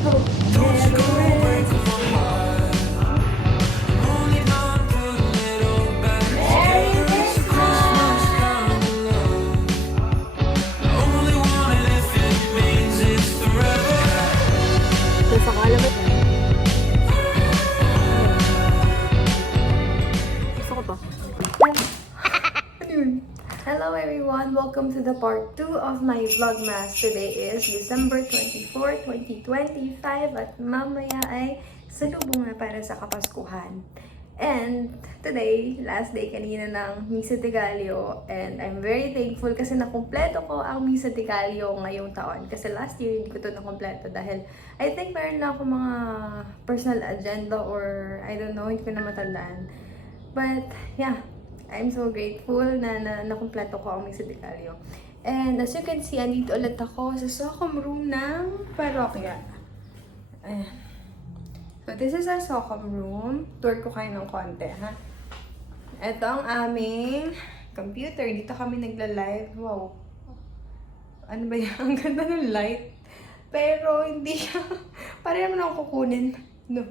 Hope never ends. Merry Christmas! Tapos akala mo gusto ko to. Hello everyone! Welcome to the part 2 of my vlogmas. Today is December 24, 2025 at mamaya ay salubong na para sa Kapaskuhan. And today, last day kanina ng Misa de Gallo, and I'm very thankful kasi nakumpleto ko ang Misa de Gallo ngayong taon. Kasi last year hindi ko to nakumpleto dahil I think meron na ako mga personal agenda or I don't know, hindi ko na matandaan. But yeah, I'm so grateful na nakumpleto ko ang Misa de Gallo. And as you can see, andito ulit ako sa Socom room ng parokya. Ayan. So, this is our Socom room. Tour ko kayo ng konti, ha? Ito ang aming computer. Dito kami nagla-live. Wow. Ano ba yan? Ang ganda ng light. Pero, hindi siya. Parang naman ako kukunin. No.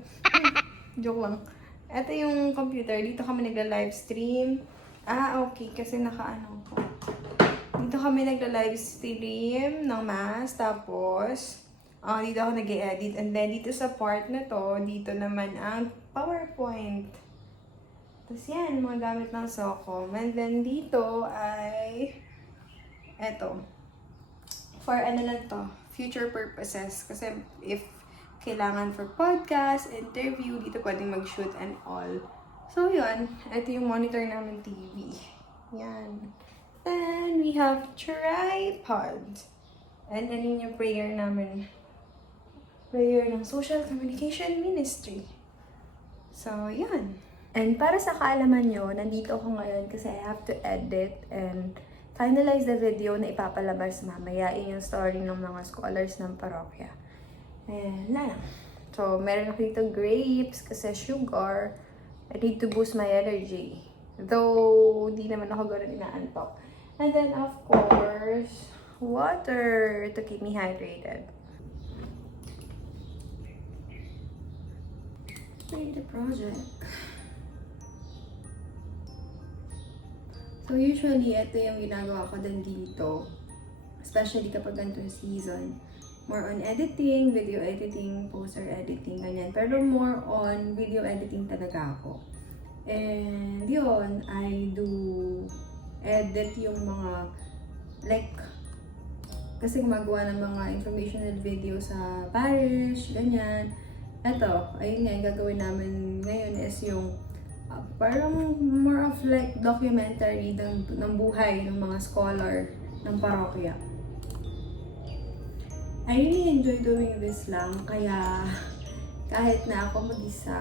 Joke lang. Ito yung computer. Dito kami nagla-live stream. Ah, okay. Kasi naka-ano ko. Dito kami nagla-live stream ng mass. Tapos, dito ako nag-edit. And then, dito sa part na to, dito naman ang PowerPoint. Tapos yan, mga gamit ng Socom. And then, dito ay, eto. For ano lang to, future purposes. Kasi if kailangan for podcast, interview, dito pwedeng mag-shoot and all. So, yun. Ito yung monitor namin TV. Yan. Then, we have tripod. And then, yun yung prayer namin. Prayer ng Social Communication Ministry. So, yan. And para sa kaalaman nyo, nandito ako ngayon kasi I have to edit and finalize the video na ipapalabas mamaya. Yung story ng mga scholars ng parokya. And, na lang. So, meron ako dito grapes kasi sugar. I need to boost my energy. Though, di naman ako gano'n inaantok. And then, of course, water to keep me hydrated. The project. So usually, ito yung ginagawa ko din dito. Especially kapag ganito season. More on editing, video editing, poster editing, ganyan. Pero more on video editing talaga ako. And yun, I do edit yung mga like kasi gumagawa ng mga informational video sa parish, ganyan. Eto, ayun nga, yung gagawin namin ngayon is yung parang more of like documentary ng buhay ng mga scholar ng parokya. I really enjoy doing this lang, kaya kahit na ako mag-isa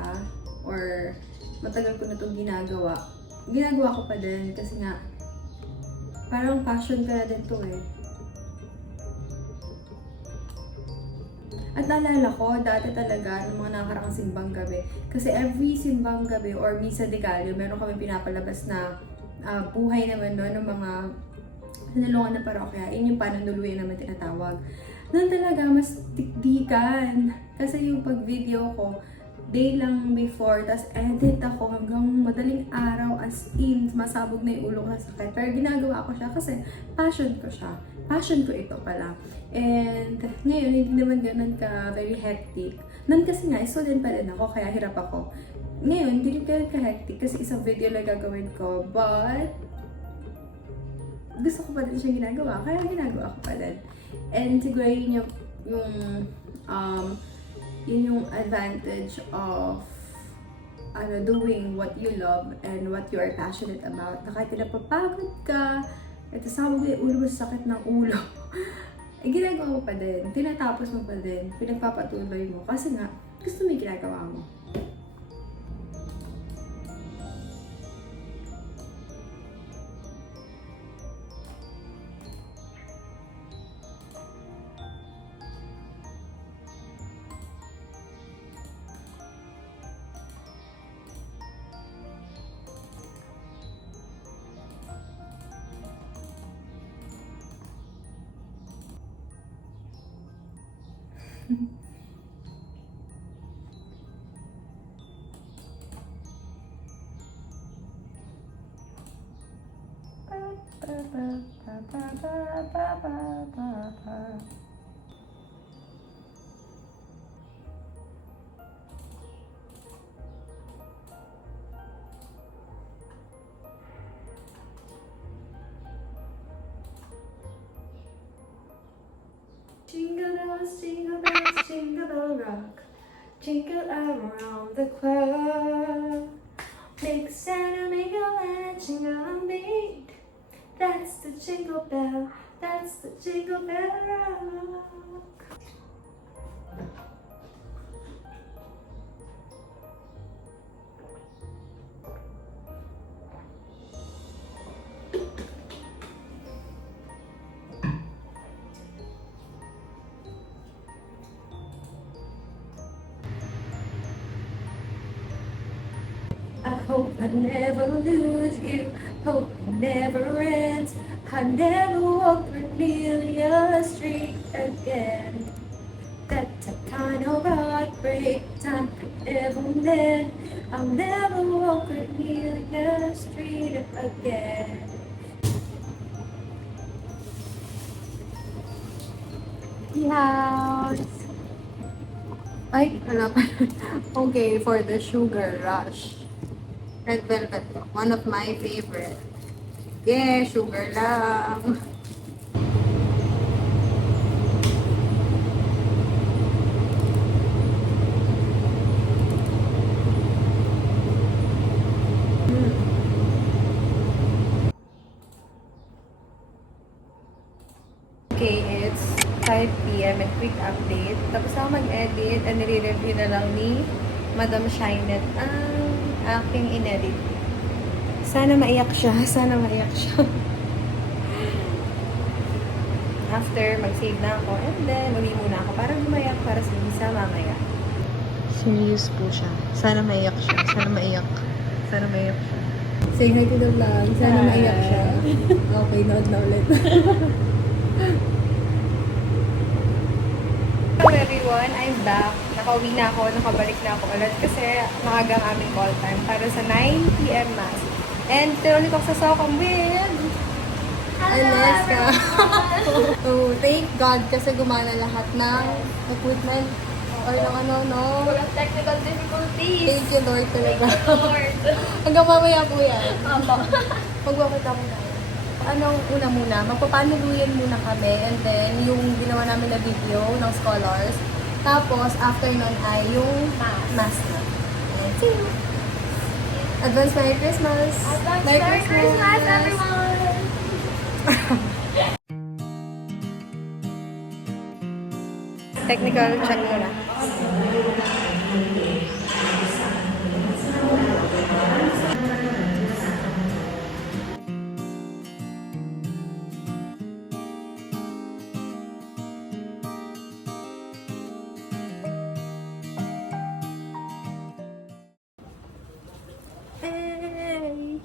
or matagal ko na itong ginagawa ko pa din kasi nga parang passion ko na din to eh. At naalala ko, dati talaga, ng mga nakakaraang simbang gabi. Kasi every simbang gabi or Misa de Gallo, meron kami pinapalabas na buhay naman doon ng mga sinulungan na parokya. Yun yung pananuluyan naman tinatawag. Noon talaga, mas tikdikan. Kasi yung pag-video ko, day lang before, tas edit ako hanggang madaling araw as in, masabog na yung ulo ko sa sakit. Pero ginagawa ko siya kasi passion ko siya. Passion ko ito pala. And ngayon, hindi naman ganun ka very hectic. Noon kasi nga, student pa rin ako, kaya hirap ako. Ngayon, hindi rin ganun ka hectic kasi isang video lang gagawin ko. But, gusto ko pa din siya ginagawa, kaya ginagawa ko pa din. And siguro yun yung advantage of doing what you love and what you are passionate about. Na kahit napapagod ka, at sabog na yung ulo mo, sakit ng ulo, eh ginagawa mo pa din, tinatapos mo pa din, pinagpapatuloy mo kasi nga gusto mo yung ginagawa mo. Jingle bells, jingle bells, jingle bell rock. Jingle around the clock. Make Santa make a land, jingle and beat. That's the jingle bell, that's the jingle bell rock. I hope I never lose you. Hope it never ends. I never walk Cornelia Street again. That's a kind of heartbreak time could ever mend. I'll never walk Cornelia Street again. Yes. Ay, wala pa. Okay, for the sugar rush. Red velvet, one of my favorite. Yeah, sugar lang. Okay, it's 5 p.m. and quick update. Tapos ako mag-edit and nire-review na lang ni Madam Shynet ang aking inedit. Sana maiyak siya. Sana maiyak siya. After, mag-save na ako and then uli muna ako para gumayak para sa Lisa mamaya. Serious po siya. Sana maiyak siya. Sana maiyak. Sana maiyak siya. Say hi to the vlog. Sana maiyak siya. Okay, nood na ulit. Hello everyone, I'm back. Nakauwi na ako, nakabalik na ako ulit kasi maagang aming call time para sa 9 p.m. mass. And tinuloy ko sa Socom with Aneska. So, thank God kasi gumana lahat ng equipment or ng no? Walang technical difficulties. Thank you Lord talaga. Lord. Hanggang mamaya po yan. Opo. Magpapita ko na. Anong una muna? Magpapanuluyan muna kami and then yung ginawa namin na video ng scholars. Tapos, after nun ay yung mass na. And see you! Advance Merry Christmas! Advance Merry Christmas, everyone! Technical check muna. Hey,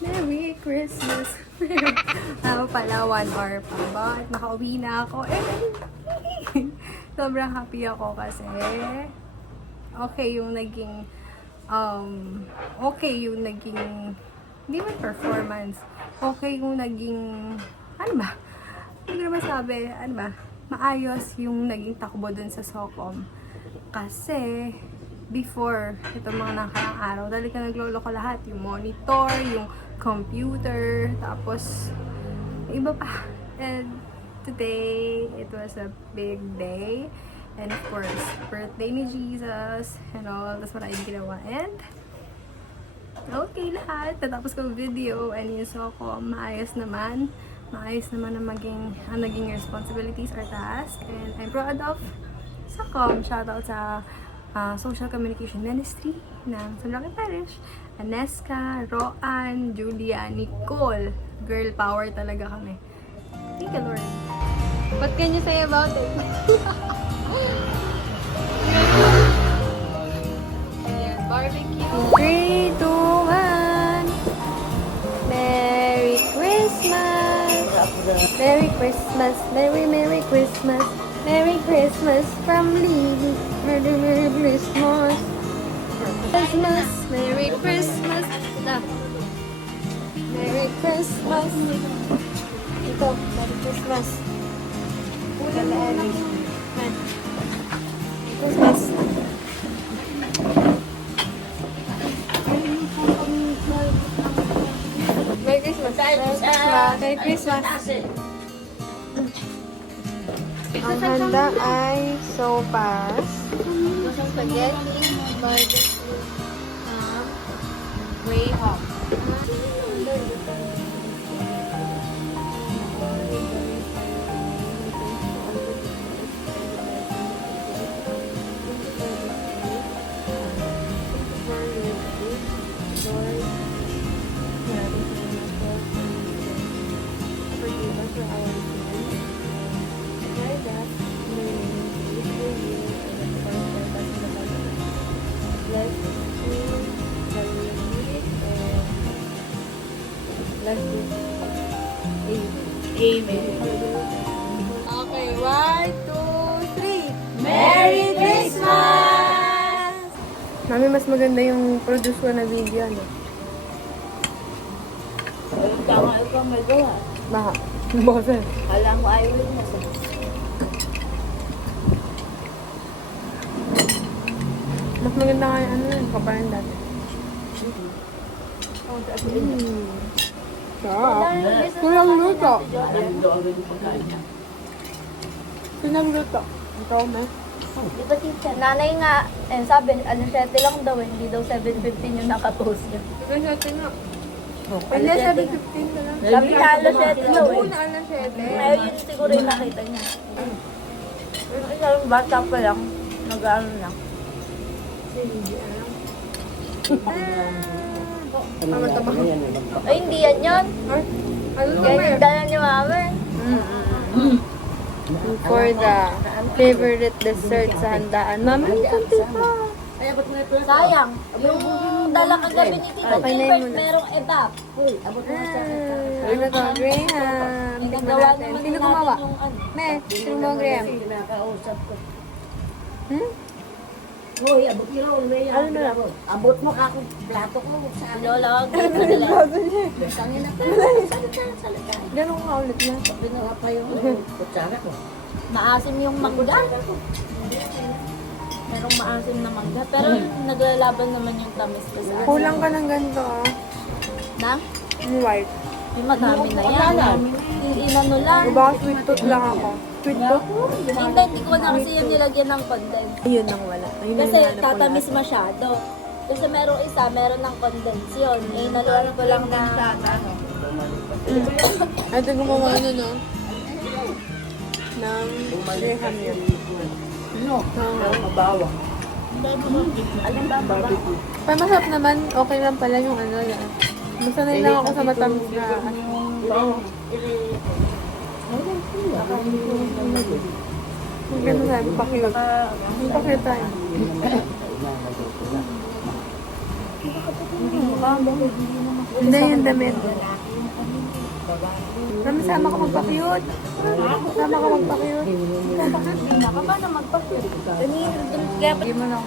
Merry Christmas! Ako pala, 1 hour pa. But nakauwi na ako. Sobrang happy ako kasi okay yung naging hindi man performance. Okay yung naging ano ba? Hindi ko naman sabi, ano ba? Maayos yung naging takbo dun sa Socom. Kasi before, itong mga nakarang araw, dahil ka naglolo ko lahat. Yung monitor, yung computer, tapos iba pa. And today, it was a big day. And of course, birthday ni Jesus, and all. That's what I ginawa. And okay lahat. Natapos ko video, and yung Socom, maayos naman. Maayos naman ang naging responsibilities or task. And I'm proud of Socom. Shoutout sa Social Communication Ministry ng San Roque Parish. Aneska, Roan, Julia, Nicole. Girl power talaga kami. Thank you, Lord. What can you say about it? Ayan, barbecue. 3, 2, 1. Merry Christmas! Merry Christmas! Merry Christmas! Merry Christmas from Lee! Merry Christmas! Christmas! Merry Christmas! Merry Christmas! ito. Merry Christmas. Merry Christmas. Merry Christmas. Merry Christmas. Ang handa ay sopas, spaghetti, barbecue, graham. Amen. Okay, 1, 2, 3. Merry Christmas! Mami, mas maganda yung produce ko na video, ano? Tama ikaw may gawa. Baka. Bakit? Kala mo ayaw yun na sa... Mas maganda nga yung ano yun, kapalan dati. Kulang luto. Pinagluto. Ikaw, me? Di ba teacher? Nanay nga, sabi, 7 lang daw, hindi daw 7:15 yung nakapost niya. Ikaw nga. Hindi, 7:15 na lang. Sabi niya, 7 daw eh. Una, 7. Ngayon yun siguro yung nakita niya. Yung isa yung bata pa lang, nag-ano lang. Ay, hindi yan yun. Ano to, Yan me? yung dala ni mama. For the favorite dessert sa handaan. Mami, kunti pa. Sayang. Yung dala kagabi ni Tita Okay na yun Gilbert, muna. merong ebap. Ano to? Graham. Tingnan Nagawa natin. naman Sino natin gumawa? yung ano. Me, sino mo Graham? Kinakausap ko. Hmm? Hoy, abot nila, may Ano na? abot mo ka akong plato ko sa akin. Lola, ganyan na nila. Tangin na ka. Salita. Ganun ka ulit na. Binawa pa yung kutsara ko. Maasim yung mangga. Merong maasim na mangga. Pero naglalaban naman yung tamis ko sa akin. Kulang ka ng ganito, ah. Na? Yung white. May madami na yan. Inano lang. Baka sweet tooth lang ako. Sweet tooth? Hindi ko na kasi yung nilagyan ng condense. Ayun ang wala. Ayun ang Kasi hinahanap ko tatamis lahat. masyado. Kasi merong isa, meron ng condense yun. Eh, naluan ko lang na... Ito gumawa na, no? Ng Graham yun. Ano? Mabawa. Alin ba ba? Pag masarap naman, okay lang pala yung ano yan. Masanay lang ako sa matamis na Ang ganda sabi, pakilot. Pakilot tayo. Hindi yung damit. Mami, sama ka magpakiyot. Sama ka magpakiyot. Naka ba na magpapit? Kaya Hindi mo lang.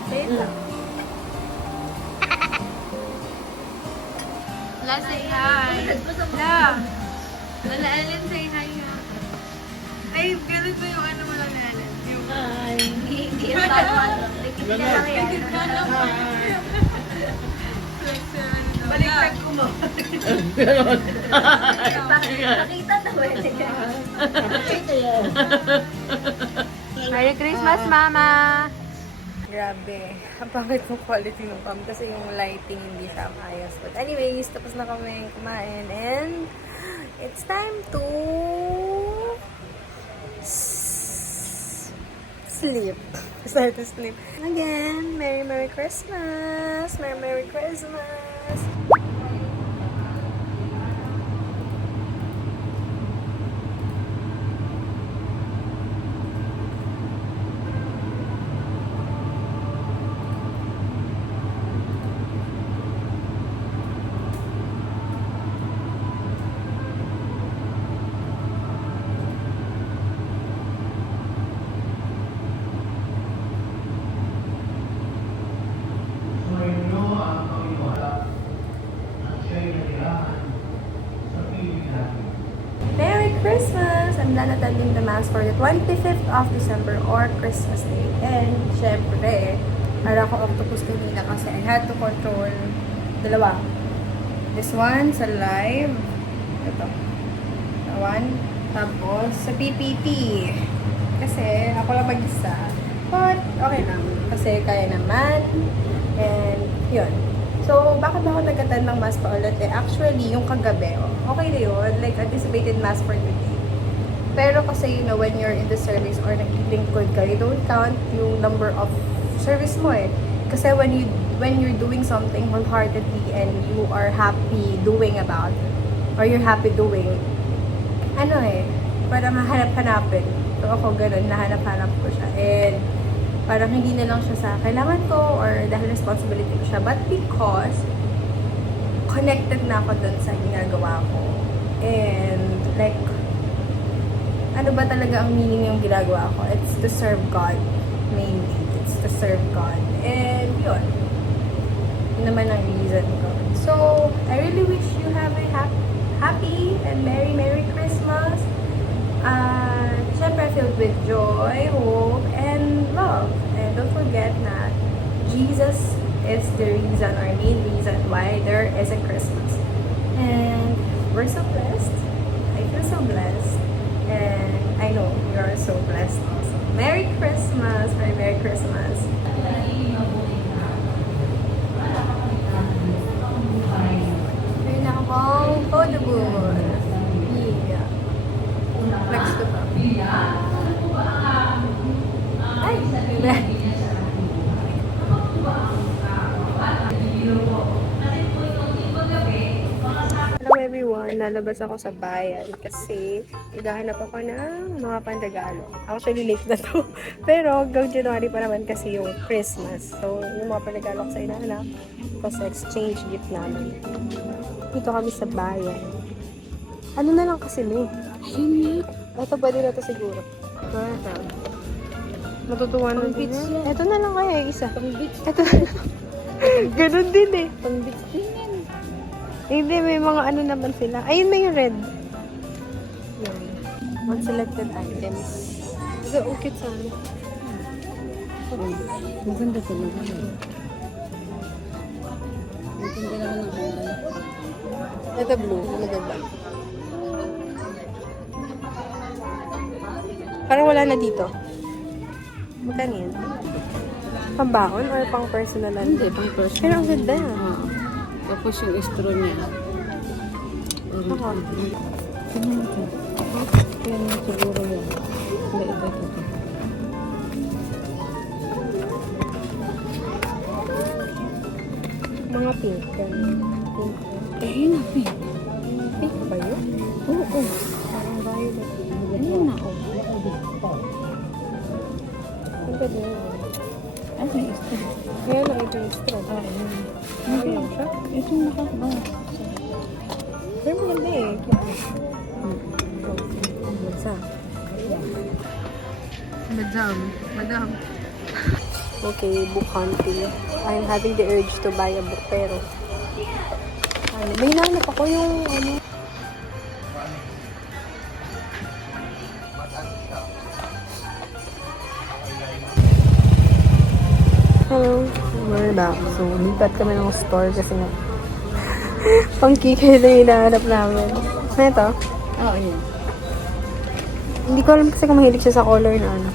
La, say hi. La. Lola Ellen, say hi nga. Ay, ganun ba yung ano mo lang Ellen? Yung... hindi yung tama. Likit ka lang yan. Baliktad ko mo. Nakita na ba yun? Nakita yan. Merry Christmas, Mama! Grabe. Ang pangit ng quality ng cam kasi yung lighting hindi siya maayos. But anyways, tapos na kami kumain and it's time to sleep. It's time to sleep. Again, Merry Christmas! Merry Christmas! plan attending the Mass for the 25th of December or Christmas Day. And, syempre, para ko octopus kanina kasi I had to control dalawa. This one sa live. Ito. That one. Tapos, sa PPT. Kasi, ako lang mag-isa. But, okay lang. Kasi, kaya naman. And, yun. So, bakit ako nag-attend ng Mass pa ulit? Actually, yung kagabi, okay na yun. Like, anticipated Mass for today. Pero kasi, when you're in the service or nag-lingkod ka, you don't count yung number of service mo eh. Kasi when you're doing something wholeheartedly and you are happy doing about it, or you're happy doing, parang hahanap-hanapin. So ako ganun, nahanap-hanap ko siya. And parang hindi na lang siya sa kailangan ko or dahil responsibility ko siya, but because connected na ako dun sa ginagawa ko. And like, ano ba talaga ang meaning yung ginagawa ko? It's to serve God, mainly. It's to serve God. And yun. Yun naman ang reason ko. So, I really wish you have a happy and Merry Christmas. Syempre filled with joy, hope, and love. And don't forget that Jesus is the reason or main reason why there is a Christmas. And we're so blessed. I feel so blessed. And I know you're so blessed also. Merry Christmas or Merry Christmas. Ayun na akong photo booth. Yeah. Flex to ba? Ay! Hello everyone, lalabas ako sa bayan kasi naghahanap ako ng mga pandagalo. Actually late na to, pero hanggang January pa naman kasi yung Christmas. So yung mga pandagalo ko sa inahanap kasi exchange gift namin. Dito kami sa bayan. Ano na lang kasi ni? Ito pwede na to siguro. Matutuwa na din. Ito na lang kaya isa. Ito na lang. Ganun din eh. Pang-beach din yan. Hindi, may mga ano naman sila. Ayun, may red. Yan. Unselected items. So, okay sana. Maganda talaga. Maganda naman ang kulay. Ito blue. Maganda. Parang wala na dito. Magkano yan? Pambaon or pang personalan? Hindi, pang person. Pero ang ganda. Tapos yung straw niya. Ako. Tingnan ko. Yan siguro yan. Hindi, ito. Mga pink. Pink. Ayun na, pink. Pink ba yun? Oo. Parang violet. Ayun na, oh. Ang ganda yun. Ay, may straw. Kaya lang ito yung straw. Ayun. Okay lang siya. Ito nakaba. Pero maganda eh. Bansa. Madam. Okay, book hunting. I'm having the urge to buy a book pero may nahanap ako yung Hello, we're back. So, lipat kami ng store kasi nga pang-kikay na hinahanap namin. Ano ito? Oo, yun. Hindi ko alam kasi kung mahilig siya sa color na ano.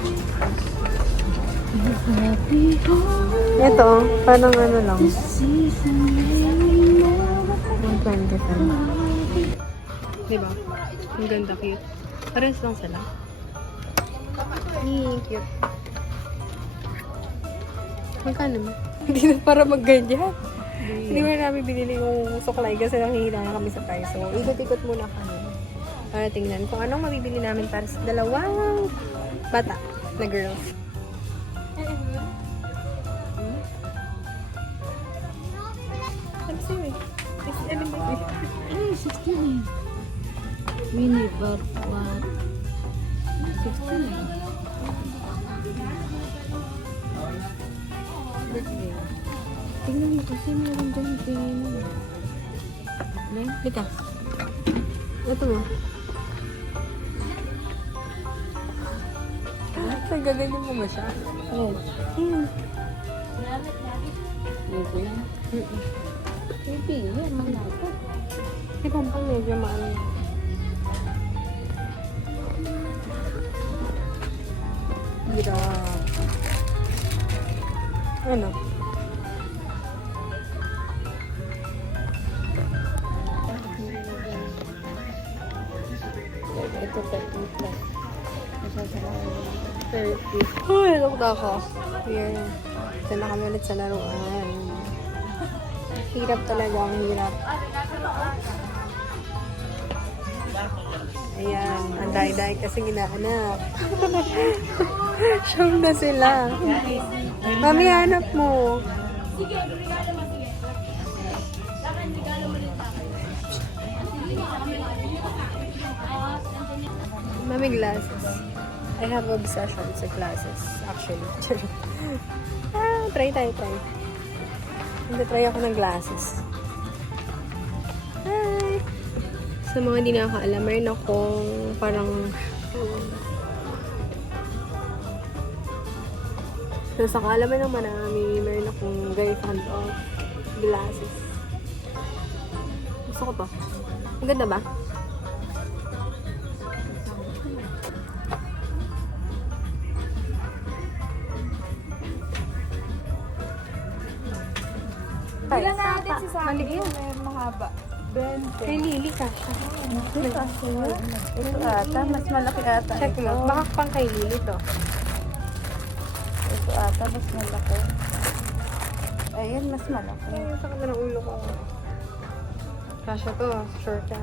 Ito, parang ano lang. 125. Diba? Ang ganda, cute. Parehas lang sila. Cute. Magkano mo? Hindi na para magganyan. Hindi mo namin binili yung suklay kasi nanghihina na kami sa price. So, ikot-ikot muna kami. Para tingnan kung anong mabibili namin para sa dalawang bata na girls. Ano sa'yo eh? Ay, 16 eh. Winnie, but what? 16 eh. Tingnan mo kasi meron dyan din. Lika. Ito mo. Nagaganyan mo ba siya? Oo. Hmm. Ito yan. Baby, yan, malata. Si Pampang medyo maano. Hirap. Ano? Ito 30 plus. Masasarawan. 30. Ay, lukta ako. Here. Ito na kami ulit sa laruan. Hirap talaga, ang hirap. Ayan, ang dahi-dahi kasi ginaanak. Siyam na sila. Mami, hanap mo. Mami, glasses. I have obsession sa glasses, actually. Try. Try ako ng glasses. Hi! Sa mga hindi nakakaalam, meron akong parang sa kaalaman ng marami, meron akong very fond of glasses. Gusto ko to. Ang ganda ba? Bilang natin si Sam. Maliit. Mahaba. 20. Kay Lily ka siya. Ito ata, mas malaki ata. Check mo. Baka pang kay Lily to. Ito ata, mas malaki. Ayan, mas malaki. Ay, sakit na ng ulo ko. Kasha to. Sure ka.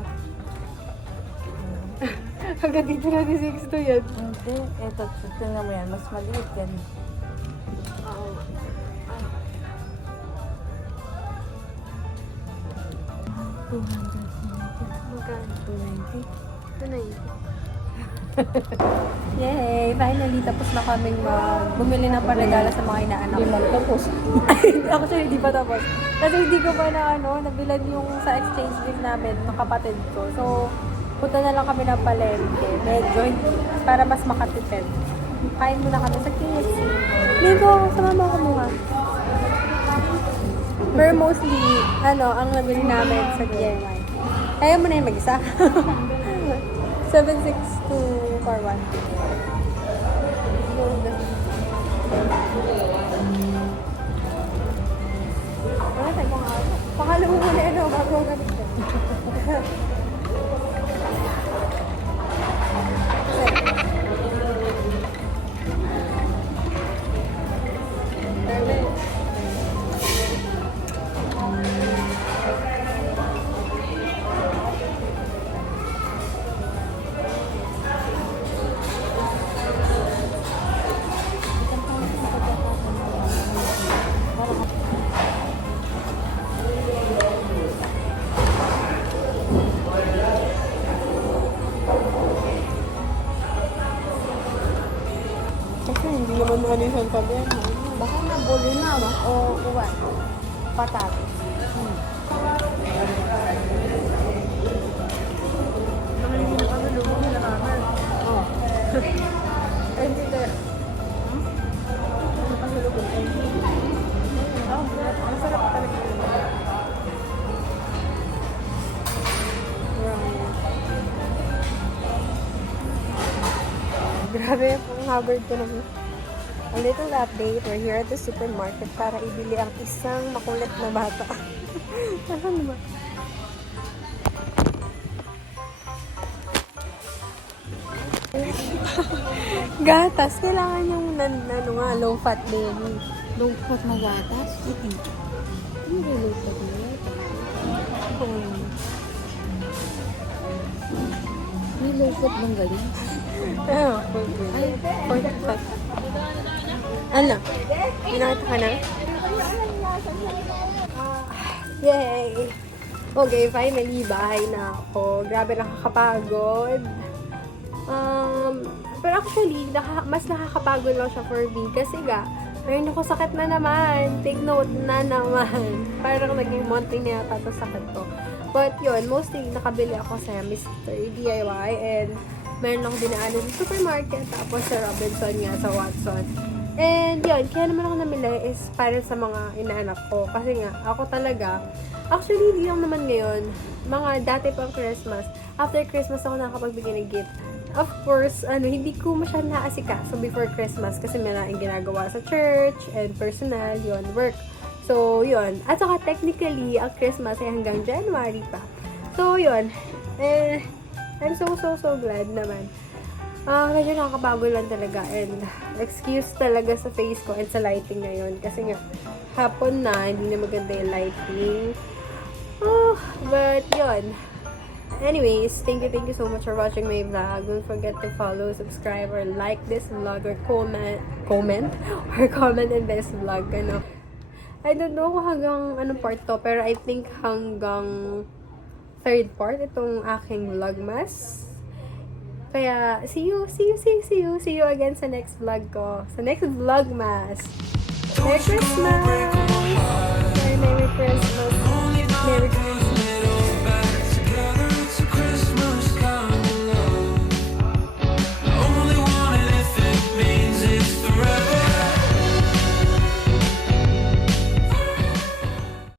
Hanggang dito na ni 6 to yan. Hindi, ito, tingnan mo yan, mas maliit yan. Oo. Magkano? 290. Yay! Finally, tapos na kaming bumili ng paregala sa mga inaanak. Hindi magtapos. Actually, hindi pa tapos. Kasi hindi ko pa na nabilan yung sa exchange gift namin ng kapatid ko. So, punta na lang kami ng palengke. Medyo, para mas makatipid. Kain muna kami sa KFC. Ligo, sumama ko muna. Pero mostly, ang nabili namin sa DIY. Kaya mo na yung mag-isa. 76241. Wala tayo mga pangalawa mo na bago ganito. Kasi hindi naman manisan kami. Baka nabuli na, o uwan. Patatas. Grabe, ang haggard ko naman. A little update, we're here at the supermarket para ibili ang isang makulit na bata. Ano ba? Gatas, kailangan yung low-fat baby. Low-fat na gatas? Hindi low-fat na gatas. May low-fat bang galing? Ay, 45. Ano? Pinakita ka na? Yay! Okay, finally, bahay na ako. Grabe, nakakapagod. Pero actually, mas nakakapagod lang siya for me. Kasi mayroon ako sakit na naman. Take note na naman. Parang naging monthly na yata ito sakit ko. But yun, mostly nakabili ako sa Mr. DIY and Meron ako dinaanan sa supermarket, tapos sa Robinson nga, sa Watson. And yun, kaya naman ako namili is para sa mga inaanak ko. Kasi nga, ako talaga, actually, hindi lang naman ngayon, mga dati pang Christmas, after Christmas ako nakapagbigay ng gift. Of course, hindi ko masyadong naasikaso before Christmas kasi may naing ginagawa sa church and personal, yun, work. So, yun. At saka, technically, ang Christmas ay hanggang January pa. So, yun. I'm so glad naman. Medyo nakakabago lang talaga and excuse talaga sa face ko and sa lighting ngayon kasi nga hapon na, hindi na maganda yung lighting. But yun. Anyways, thank you so much for watching my vlog. Don't forget to follow, subscribe, or like this vlog or comment in this vlog. I don't know kung hanggang anong part to, pero I think hanggang third part itong aking vlogmas. Kaya, see you again sa next vlog ko. Sa next vlogmas. Merry Christmas!